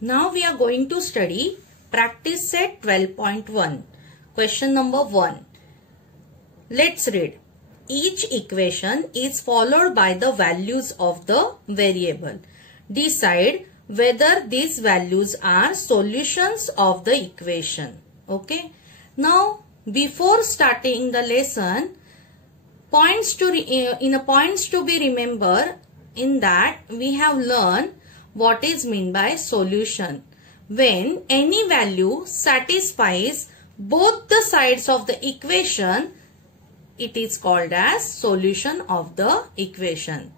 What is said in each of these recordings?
Now we are going to study practice set 12.1. Question number 1. Let's read. Each equation is followed by the values of the variable. Decide whether these values are solutions of the equation. Okay. Now before starting the lesson, points to be remembered. In that we have learned what is meant by solution. When any value satisfies both the sides of the equation, it is called as solution of the equation.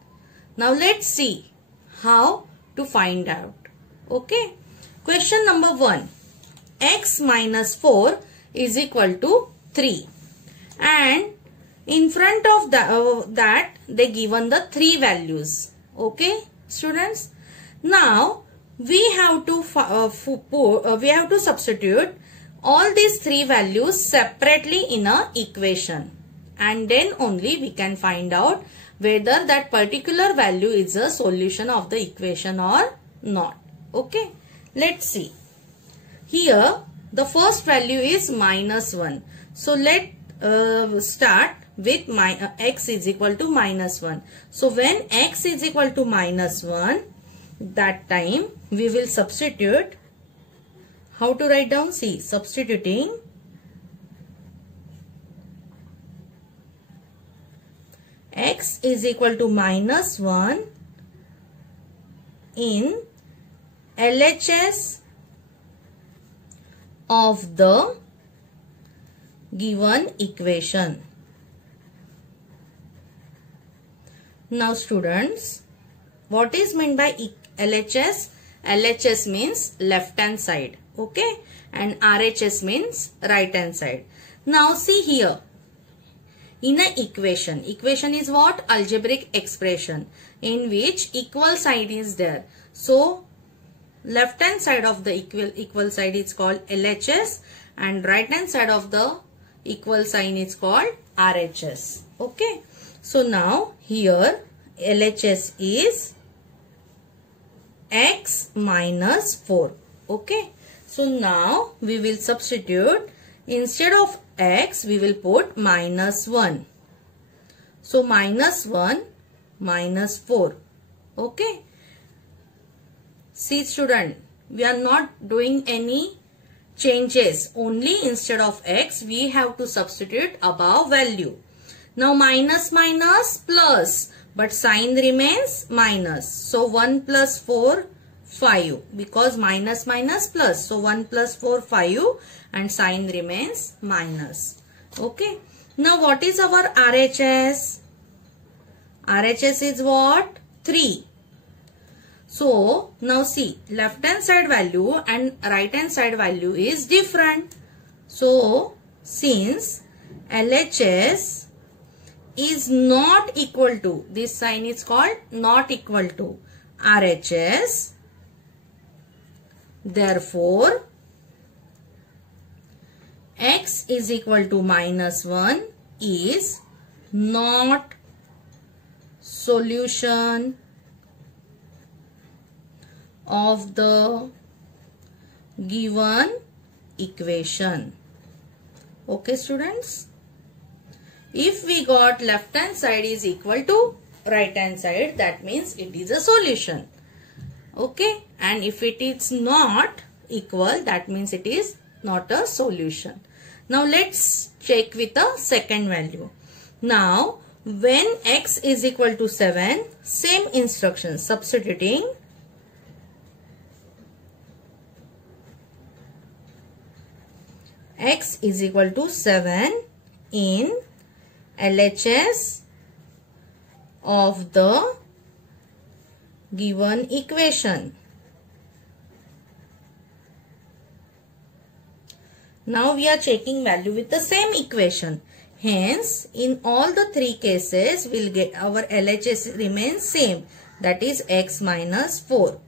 Now let's see how to find out. Okay. Question number 1. X minus 4 is equal to 3. And in front of that they given the 3 values. Okay, students. Now we have to substitute all these 3 values separately in a equation, and then only we can find out whether that particular value is a solution of the equation or not. Okay, let's see. Here the first value is minus 1. So let's start with x is equal to minus 1. So when x is equal to minus 1, that time we will substitute. How to write down? See, substituting x is equal to minus 1 in LHS of the given equation. Now students, what is meant by LHS? LHS means left hand side. Okay. And RHS means right hand side. Now see here. In an equation. Equation is what? Algebraic expression in which equal sign is there. So left hand side of the equal side is called LHS and right hand side of the equal sign is called RHS. Okay. So now here LHS is x minus 4. Okay. So now we will substitute. Instead of x we will put minus 1. So minus 1 minus 4. Okay. See student, we are not doing any changes. Only instead of x we have to substitute above value. Now minus minus plus, but sign remains minus. So 1 plus 4, 5. Because minus minus plus. So 1 plus 4, 5 and sign remains minus. Okay. Now what is our RHS? RHS is what? 3. So now see, left hand side value and right hand side value is different. So since LHS is not equal to, this sign is called not equal to RHS, therefore x is equal to minus 1 is not solution of the given equation. Okay students. If we got left hand side is equal to right hand side, that means it is a solution. Okay. And if it is not equal, that means it is not a solution. Now let's check with the second value. Now when x is equal to 7, same instruction, substituting x is equal to 7 in LHS of the given equation. Now we are checking value with the same equation. Hence, in all the 3 cases, we'll get our LHS remains same. That is x minus 4.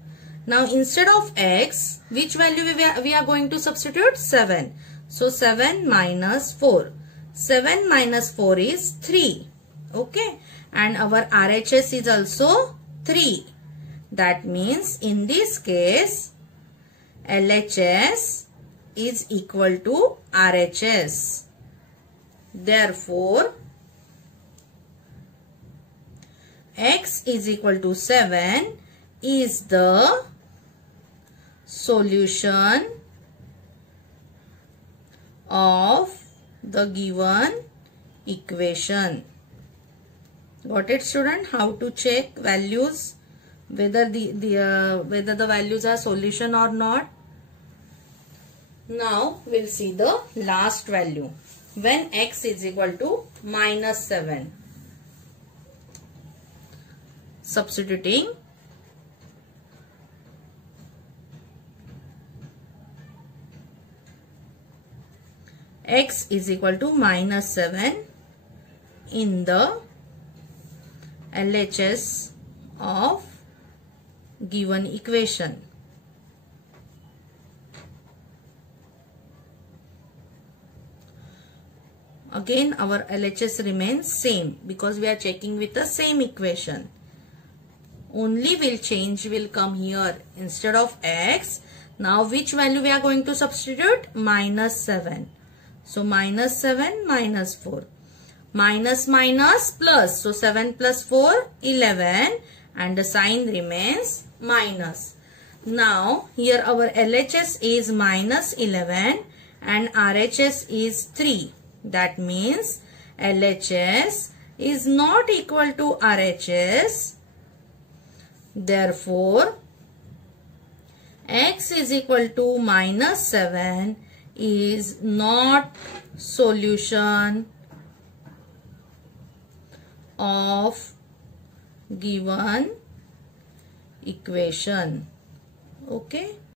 Now instead of x, which value we are going to substitute? 7. So 7 minus 4. 7 minus 4 is 3. Okay. And our RHS is also 3. That means in this case, LHS is equal to RHS. Therefore, x is equal to 7 is the solution of the given equation. Got it, student? How to check values, whether the values are solution or not. Now we'll see the last value when x is equal to -7. Substituting x is equal to -7 in the LHS of given equation. Again, our LHS remains same because we are checking with the same equation. Only will come here instead of x. Now which value we are going to substitute? -7. So -7 -4. Minus minus plus. So 7 plus 4, 11. And the sign remains minus. Now here our LHS is -11 and RHS is 3. That means LHS is not equal to RHS. Therefore, x is equal to -7 is not solution of given equation. Okay.